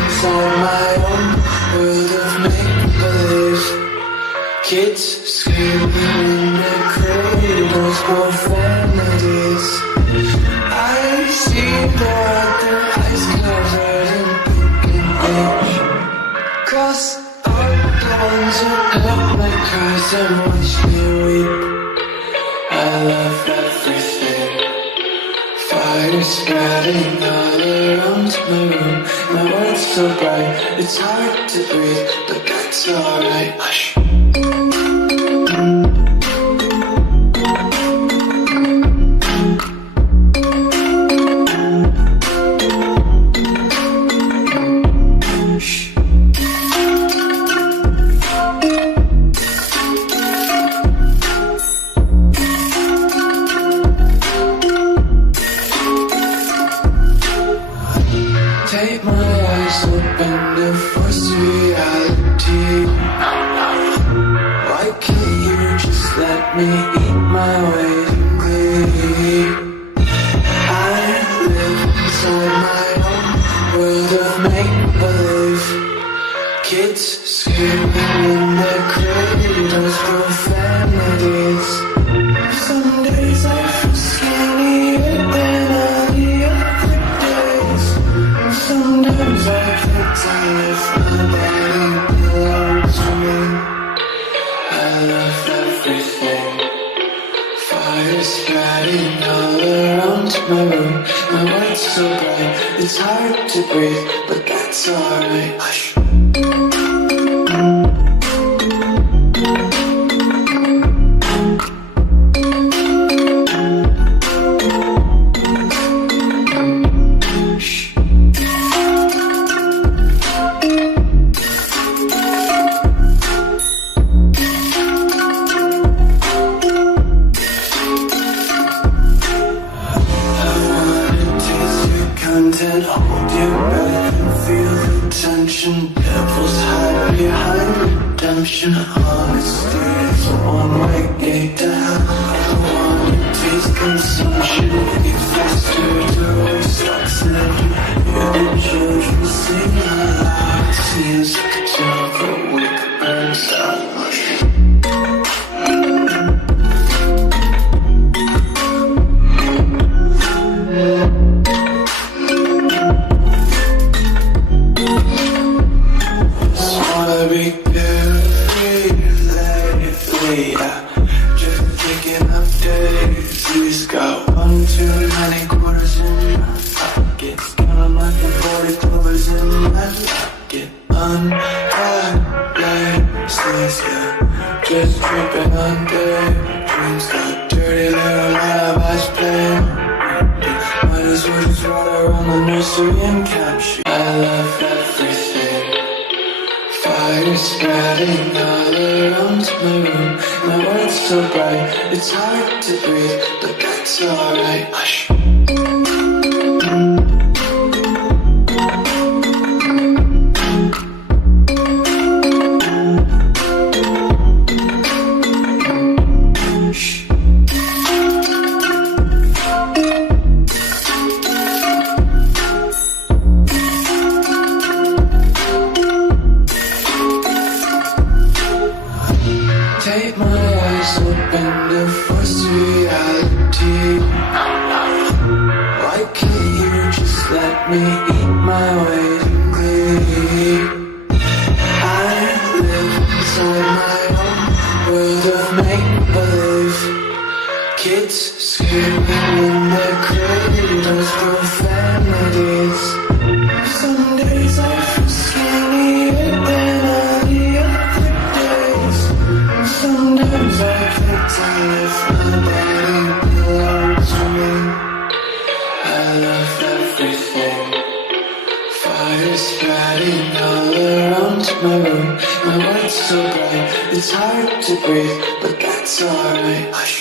inside my own world of make-believe. Kids screaming in their cradles, profanities. I see the ice covered in pink and beige. Cross out the ones who heard my cries and watch me weep. I love everything. Fire spreading all around my room. My world's so bright, it's hard to breathe, but that's alright. Hush. Take my eyes open to force reality. Why can't you just let me eat my weight in glee? I live inside my own world of make-believe. Kids screaming in their cradles, profanities. Some days I feel skinnier than all the other days. Sometimes I can't tell if my body belongs to me. I love everything. Fire spreading all around my room. My world's so bright, it's hard to breathe, but that's alright. Hush. Content, hold your breath and feel the tension. Devils hide behind redemption. Honesty is a one-way gate to hell. I wanna taste consumption. Eat faster to waste oxygen. Hear the children sing aloud. Seems like a tell the wick burns out. Just picking up daisies. Got 1 too many quarters in my pocket. Counting like 40 clovers in my pocket. Untied laces, yeah. Just tripping on daydreams. Got dirty little lullabies playing. Might as well just ride around the nursery and count sheep. I love everything. Fire spreading all around my room. My world's so bright, it's hard to breathe, but that's alright. Hush. Take my eyes open to force reality. Why can't you just let me eat my weight in glee? I live inside my own world of make-believe. Kids screaming in their cradles, profanities. Some days I feel skinnier than all the other days. Sometimes I can't tell if my body belongs to me. I love everything. Fire spreading all around my room. My world's so bright, it's hard to breathe, but that's alright. Hush.